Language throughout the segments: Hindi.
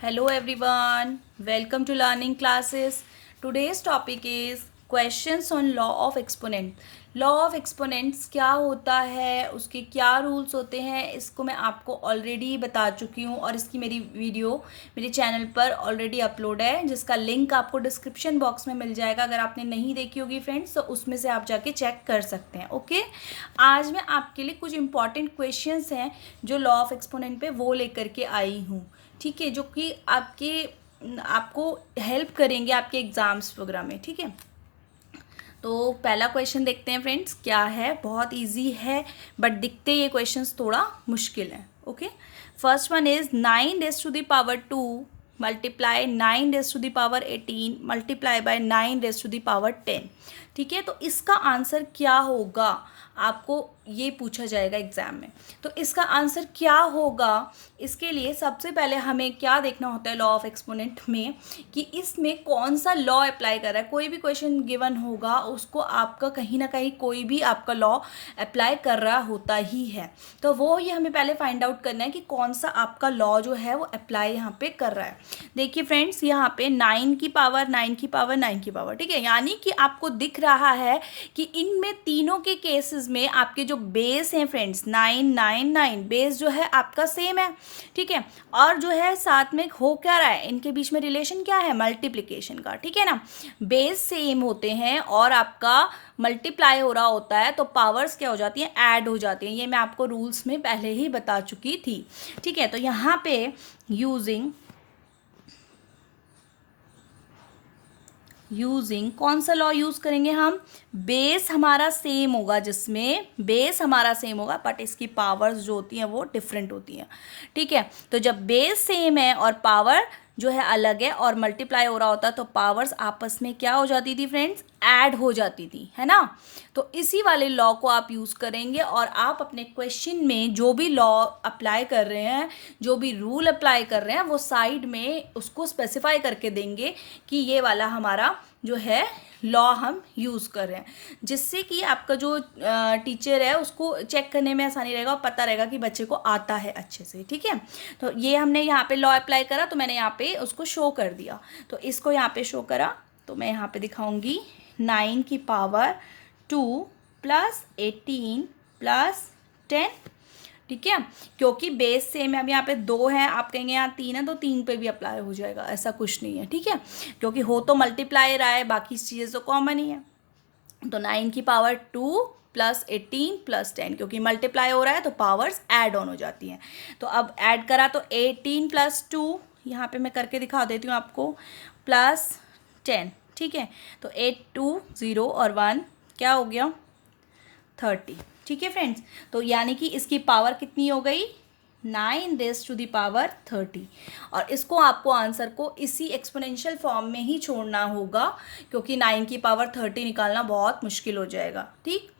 Hello everyone, welcome to learning classes. Today's topic is questions on law of exponent. Law of exponents क्या होता है, उसके क्या रूल्स होते हैं, इसको मैं आपको ऑलरेडी बता चुकी हूँ और इसकी मेरी वीडियो मेरे चैनल पर ऑलरेडी अपलोड है, जिसका लिंक आपको डिस्क्रिप्शन बॉक्स में मिल जाएगा। अगर आपने नहीं देखी होगी फ्रेंड्स तो उसमें से आप जाके चेक कर सकते हैं। ओके, आज मैं आपके लिए कुछ इंपॉर्टेंट क्वेश्चंस हैं जो लॉ ऑफ एक्सपोनेंट पे वो लेकर के आई हूँ, ठीक है, जो कि आपको हेल्प करेंगे आपके एग्जाम्स वगैरह में। ठीक है, तो पहला क्वेश्चन देखते हैं फ्रेंड्स, क्या है। बहुत इजी है बट दिखते ये क्वेश्चंस थोड़ा मुश्किल है। Okay, first one is 9 raised to the power 2 multiply 9 raised to the power 18 multiply by 9 raised to the power 10। ठीक है, तो इसका आंसर क्या होगा, आपको ये पूछा जाएगा एग्जाम में। तो इसका आंसर क्या होगा, इसके लिए सबसे पहले हमें क्या देखना होता है लॉ ऑफ एक्सपोनेंट में, कि इसमें कौन सा लॉ अप्लाई कर रहा है। कोई भी क्वेश्चन गिवन होगा उसको आपका कहीं ना कहीं कोई भी आपका लॉ अप्लाई कर रहा होता ही है। तो वो ये हमें पहले फाइंड आउट करना है कि कौन सा आपका लॉ जो है वो अप्लाई यहाँ पे कर रहा है। देखिए फ्रेंड्स, यहाँ पे 9 की पावर 9 की पावर 9 की पावर, ठीक है, यानी कि आपको दिख रहा है कि इनमें तीनों के केसेस में आपके जो बेस हैं फ्रेंड्स 999 बेस जो है आपका सेम है। ठीक है, और जो है साथ में हो क्या रहा है, इनके बीच में रिलेशन क्या है, मल्टीप्लिकेशन का। ठीक है ना, बेस सेम होते हैं और आपका मल्टीप्लाई हो रहा होता है तो पावर्स क्या हो जाती हैं, ऐड हो जाती हैं। ये मैं आपको रूल्स में पहले ही बता चुकी थी। ठीक है, तो यहाँ पे यूजिंग कौन सा लॉ यूज करेंगे हम, बेस हमारा सेम होगा, जिसमें बेस हमारा सेम होगा बट इसकी पावर्स जो होती हैं वो डिफरेंट होती हैं। ठीक है, तो जब बेस सेम है और पावर जो है अलग है और मल्टीप्लाई हो रहा होता तो पावर्स आपस में क्या हो जाती थी फ्रेंड्स, ऐड हो जाती थी, है ना। तो इसी वाले लॉ को आप यूज़ करेंगे और आप अपने क्वेश्चन में जो भी लॉ अप्लाई कर रहे हैं, जो भी रूल अप्लाई कर रहे हैं, वो साइड में उसको स्पेसिफाई करके देंगे कि ये वाला हमारा जो है लॉ हम यूज़ कर रहे हैं, जिससे कि आपका जो टीचर है उसको चेक करने में आसानी रहेगा और पता रहेगा कि बच्चे को आता है अच्छे से। ठीक है, तो ये हमने यहाँ पे लॉ अप्लाई करा तो मैंने यहाँ पे उसको शो कर दिया। तो इसको यहाँ पे शो करा तो मैं यहाँ पे दिखाऊंगी 9 की पावर 2 प्लस 18 प्लस 10। ठीक है, क्योंकि बेस सेम है, अब यहाँ पे 2 है, आप कहेंगे यहाँ 3 है तो 3 पे भी अप्लाई हो जाएगा, ऐसा कुछ नहीं है। ठीक है, क्योंकि हो तो मल्टीप्लाई रहा है, बाकी चीज़ें तो कॉमन ही है। तो 9 की पावर 2 प्लस 18 प्लस 10, क्योंकि मल्टीप्लाई हो रहा है तो पावर्स ऐड ऑन हो जाती हैं। तो अब ऐड करा तो 18 प्लस 2, यहाँ पे मैं करके दिखा देती हूँ आपको, प्लस 10। ठीक है, तो 8 2 0 और 1 क्या हो गया, 30। ठीक है फ्रेंड्स, तो यानी कि इसकी पावर कितनी हो गई, 9 raised to the power 30। और इसको आपको आंसर को इसी एक्सपोनेंशियल फॉर्म में ही छोड़ना होगा, क्योंकि 9 की पावर 30 निकालना बहुत मुश्किल हो जाएगा। ठीक,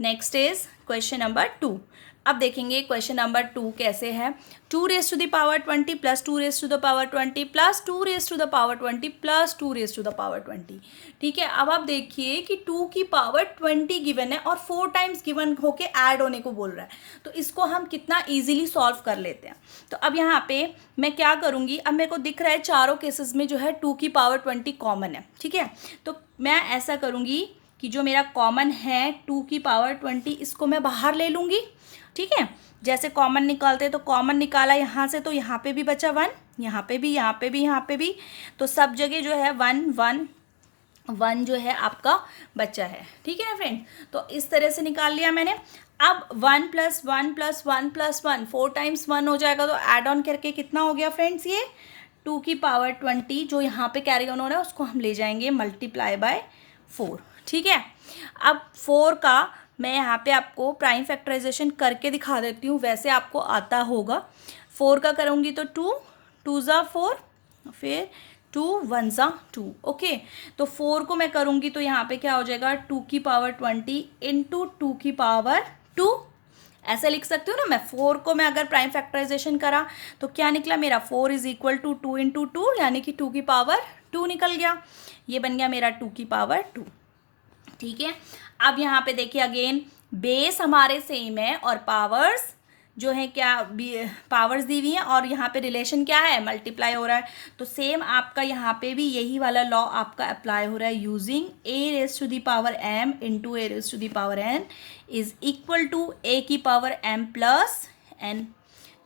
नेक्स्ट इज क्वेश्चन नंबर 2। अब देखेंगे क्वेश्चन नंबर 2 कैसे है। 2 raised to the power 20 plus 2 raised to the power 20 plus 2 raised to the power 20 plus 2 raised to the power 20। ठीक है, अब आप देखिए कि 2 की पावर 20 गिवन है और 4 टाइम्स गिवन होके ऐड होने को बोल रहा है, तो इसको हम कितना इजीली सॉल्व कर लेते हैं। तो अब यहाँ पे मैं क्या करूँगी, अब मेरे को दिख रहा है चारों केसेस में जो है 2 की पावर 20 कॉमन है। ठीक है, तो मैं ऐसा करूँगी कि जो मेरा कॉमन है 2 की पावर 20, इसको मैं बाहर ले लूँगी। ठीक है, जैसे कॉमन निकालते हैं तो कॉमन निकाला यहाँ से, तो यहाँ पे भी बचा 1, यहाँ पे भी, यहाँ पे भी, यहाँ पे भी, तो सब जगह जो है 1 1 1 जो है आपका बचा है। ठीक है ना फ्रेंड, तो इस तरह से निकाल लिया मैंने। अब 1 प्लस 1 प्लस 1 प्लस 1 4 टाइम्स 1 हो जाएगा, तो ऐड ऑन करके कितना हो गया फ्रेंड्स, ये 2 की पावर 20 जो यहाँ पे कैरी ऑन हो रहा है उसको हम ले जाएंगे मल्टीप्लाई बाय 4। ठीक है, अब 4 का मैं यहाँ पे आपको प्राइम फैक्टराइजेशन करके दिखा देती हूँ, वैसे आपको आता होगा। 4 का करूँगी तो 2 2 ज़ा 4, फिर 2 1 ज़ा 2। ओके, तो 4 को मैं करूँगी तो यहाँ पे क्या हो जाएगा, 2 की पावर 20 इंटू 2 की पावर 2, ऐसे लिख सकती हूँ ना मैं। 4 को मैं अगर प्राइम फैक्टराइजेशन करा तो क्या निकला मेरा, 4 इज इक्वल टू 2 इंटू 2, यानी कि 2 की पावर 2 निकल गया। ये बन गया मेरा 2 की पावर 2। ठीक है, अब यहाँ पे देखिए अगेन बेस हमारे सेम है और पावर्स जो है क्या पावर्स दी हुई हैं और यहाँ पे रिलेशन क्या है, मल्टीप्लाई हो रहा है। तो सेम आपका यहाँ पे भी यही वाला लॉ आपका अप्लाई हो रहा है, using A raise to the power M into A raise to the power N is equal to A की पावर एम प्लस एन।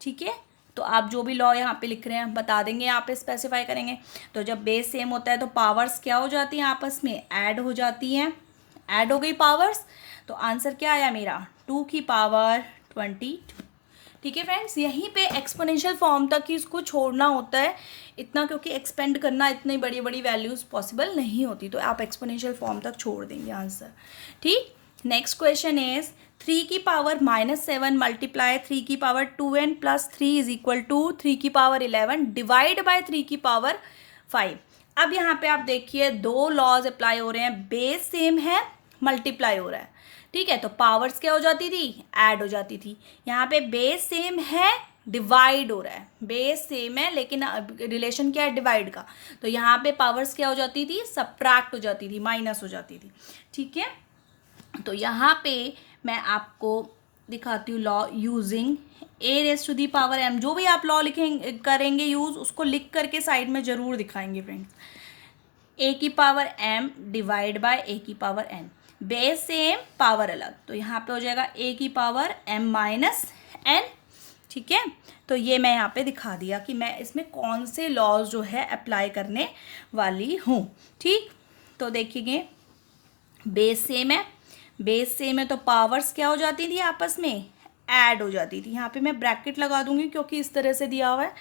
ठीक है, तो आप जो भी लॉ यहाँ पे लिख रहे हैं बता देंगे, यहाँ पे स्पेसिफाई करेंगे। तो जब बेस सेम होता है तो पावर्स क्या हो जाती हैं, आपस में ऐड हो जाती हैं, ऐड हो गई पावर्स। तो आंसर क्या आया मेरा, 2 की पावर 22। ठीक है फ्रेंड्स, यहीं पे एक्सपोनेंशियल फॉर्म तक ही इसको छोड़ना होता है इतना, क्योंकि एक्सपेंड करना इतनी बड़ी बड़ी वैल्यूज़ पॉसिबल नहीं होती, तो आप एक्सपोनेंशियल फॉर्म तक छोड़ देंगे आंसर। ठीक, नेक्स्ट क्वेश्चन इज 3 की पावर -7 मल्टीप्लाई 3 की power 2n plus 3 is equal to 3 की पावर 11 डिवाइड बाय 3 की पावर 5। अब यहाँ पे आप देखिए दो लॉज अप्लाई हो रहे हैं, बेस सेम है, मल्टीप्लाई हो रहा है। ठीक है, तो पावर्स क्या हो जाती थी, ऐड हो जाती थी। यहाँ पे बेस सेम है, डिवाइड हो रहा है, बेस सेम है लेकिन रिलेशन क्या है, डिवाइड का। तो यहाँ पे पावर्स क्या हो जाती थी, सब्ट्रैक्ट हो जाती थी, माइनस हो जाती थी। ठीक है, तो यहाँ पे मैं आपको दिखाती हूँ law using A raise to the power M. जो भी आप लॉ लिखेंगे करेंगे यूज, उसको लिख करके साइड में जरूर दिखाएंगे फ्रेंड्स। ए की power M divide by A की power N, base same power अलग, तो यहाँ पे हो जाएगा ए की पावर एम माइनस एन। ठीक है, तो ये मैं यहाँ पे दिखा दिया कि मैं इसमें कौन से लॉज जो है अप्लाई करने वाली हूँ। ठीक, तो देखिए बेस सेम है, बेस सेम है तो पावर्स क्या हो जाती थी, आपस में ऐड हो जाती थी। यहाँ पे मैं ब्रैकेट लगा दूंगी क्योंकि इस तरह से दिया हुआ है,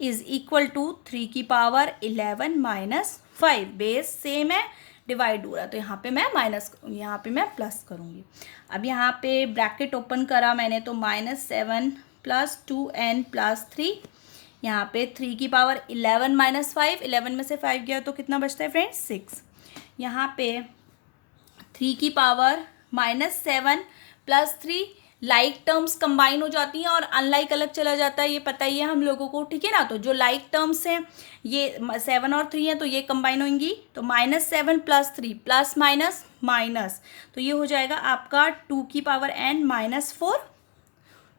इज इक्वल टू 3 की पावर 11 माइनस 5, बेस सेम है, डिवाइड हो रहा है, तो यहाँ पे मैं माइनस, यहाँ पे मैं प्लस करूँगी। अब यहाँ पे ब्रैकेट ओपन करा मैंने तो -7 प्लस 2n प्लस 3, यहाँ पे 3 की पावर 11 माइनस 5, 11 में से 5 गया तो कितना बचता है फ्रेंड्स, 6। यहाँ पे 3 की power -7 plus 3, like terms combine हो जाती हैं और अनलाइक अलग चला जाता है, ये पता ही है हम लोगों को। ठीक है ना, तो जो लाइक टर्म्स हैं ये 7 और 3 हैं तो ये कंबाइन होंगी, तो -7 प्लस 3 प्लस माइनस माइनस, तो ये हो जाएगा आपका 2 की पावर n माइनस 4।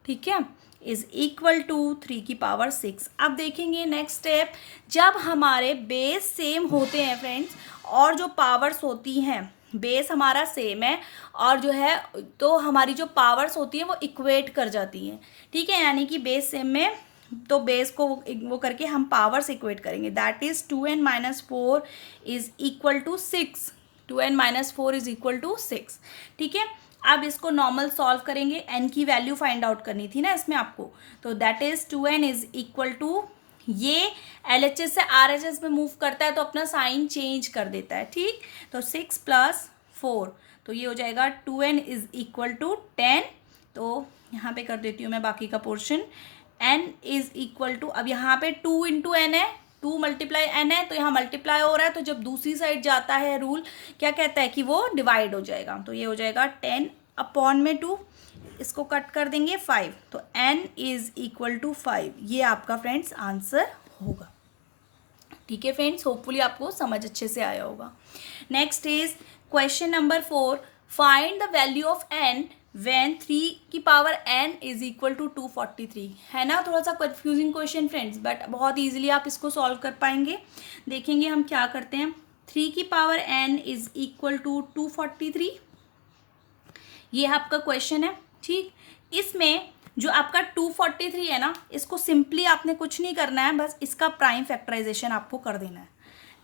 ठीक है, इज इक्वल टू 3 की पावर 6। अब देखेंगे नेक्स्ट स्टेप, जब हमारे बेस सेम होते हैं फ्रेंड्स और जो पावर्स होती हैं, बेस हमारा सेम है और जो है तो हमारी जो पावर्स होती हैं वो इक्वेट कर जाती हैं। ठीक है, यानी कि बेस सेम में तो बेस को वो करके हम पावर्स इक्वेट करेंगे, that is 2n minus 4 is equal to 6, 2n minus 4 is equal to 6। ठीक है, अब इसको नॉर्मल सॉल्व करेंगे, n की वैल्यू फाइंड आउट करनी थी ना इसमें आपको, तो that is 2n is equal to, ये LHS से RHS में मूव करता है तो अपना साइन चेंज कर देता है। ठीक, तो 6 प्लस 4, तो ये हो जाएगा 2n इज इक्वल टू 10। तो यहाँ पे कर देती हूँ मैं बाकी का portion, n is equal to, अब यहाँ पे 2 इंटू एन है, 2 मल्टीप्लाई n है, तो यहाँ मल्टीप्लाई हो रहा है, तो जब दूसरी साइड जाता है रूल क्या कहता है कि वो डिवाइड हो जाएगा, तो ये हो जाएगा 10 अपॉन में 2, इसको कट कर देंगे 5, तो n इज इक्वल टू 5, ये आपका फ्रेंड्स आंसर होगा। ठीक है फ्रेंड्स, होपफुली आपको समझ अच्छे से आया होगा। Next is question number 4, find the value of n when 3 की power n is equal to 243। है ना, थोड़ा सा कंफ्यूजिंग क्वेश्चन फ्रेंड्स, बट बहुत ईजिली आप इसको सॉल्व कर पाएंगे। देखेंगे हम क्या करते हैं, 3 की power n is equal to 243, ये आपका क्वेश्चन है। ठीक, इसमें जो आपका 243 है ना, इसको सिंपली आपने कुछ नहीं करना है, बस इसका प्राइम फैक्टराइजेशन आपको कर देना है।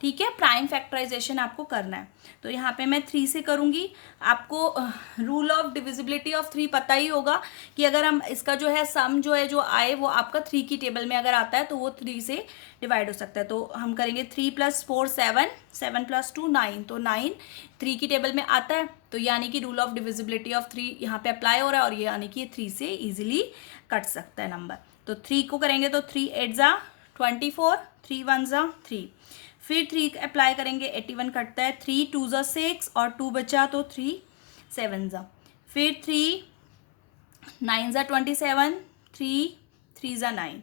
ठीक है, प्राइम फैक्टराइजेशन आपको करना है, तो यहाँ पे मैं 3 से करूँगी। आपको रूल ऑफ डिविजिबिलिटी ऑफ 3 पता ही होगा कि अगर हम इसका जो है सम जो है जो आए वो आपका 3 की टेबल में अगर आता है तो वो 3 से डिवाइड हो सकता है। तो हम करेंगे 3 + 4 7, 7 + 2 9, तो 9 3 की टेबल में आता है, तो यानी कि रूल ऑफ डिविजिबिलिटी ऑफ 3 यहाँ पे अप्लाई हो रहा है और ये यानी कि 3 से ईजिली कट सकता है नंबर। तो 3 को करेंगे तो 3 8 ज़ा 24, 3 1 ज़ा 3, फिर 3 अप्लाई करेंगे 81 कटता है, 3 2 ज़ा 6 और 2 बचा तो 3 7 ज़ा, फिर 3 9 ज़ा 27, 3 3 ज़ा 9,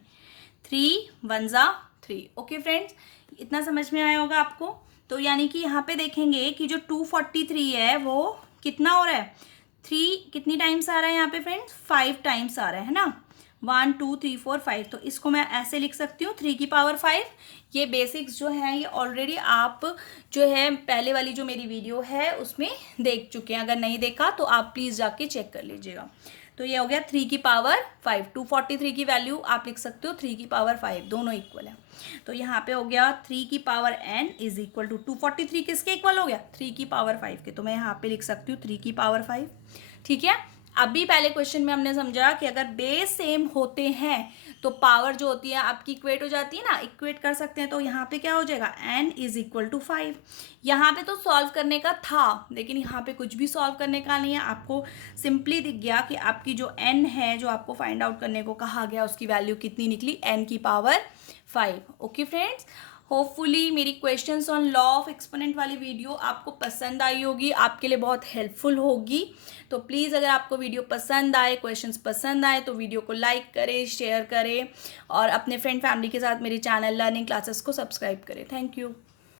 3 1 ज़ा 3। ओके फ्रेंड्स, इतना समझ में आया होगा आपको। तो यानी कि यहाँ पे देखेंगे कि जो 243 है वो कितना हो रहा है, 3 कितनी टाइम्स आ रहा है यहाँ पे फ्रेंड्स, 5 टाइम्स आ रहा है ना। 1 2 3 4 5, तो इसको मैं ऐसे लिख सकती हूँ 3 की पावर 5। ये बेसिक्स जो है ये ऑलरेडी आप जो है पहले वाली जो मेरी वीडियो है उसमें देख चुके हैं, अगर नहीं देखा तो आप प्लीज़ जाके चेक कर लीजिएगा। तो ये हो गया 3 की पावर 5, 243 की वैल्यू आप लिख सकते हो 3 की पावर 5, दोनों इक्वल है। तो यहाँ पे हो गया 3 की power n is equal to 243 किसके इक्वल हो गया, 3 की पावर 5 के, तो मैं यहाँ पे लिख सकती हूँ 3 की पावर 5। ठीक है, अभी पहले क्वेश्चन में हमने समझा कि अगर बेस सेम होते हैं तो पावर जो होती है आपकी इक्वेट हो जाती है ना, इक्वेट कर सकते हैं। तो यहाँ पे क्या हो जाएगा, n इज इक्वल टू 5। यहाँ पे तो सॉल्व करने का था लेकिन यहाँ पे कुछ भी सॉल्व करने का नहीं है, आपको सिंपली दिख गया कि आपकी जो n है जो आपको फाइंड आउट करने को कहा गया उसकी वैल्यू कितनी निकली, n की पावर 5। ओके फ्रेंड्स, होपफुली मेरी questions on law of exponent वाली वीडियो आपको पसंद आई होगी, आपके लिए बहुत हेल्पफुल होगी। तो प्लीज़ अगर आपको वीडियो पसंद आए, क्वेश्चंस पसंद आए तो वीडियो को लाइक करें, शेयर करें और अपने फ्रेंड फैमिली के साथ मेरे चैनल लर्निंग क्लासेस को सब्सक्राइब करें। Thank you.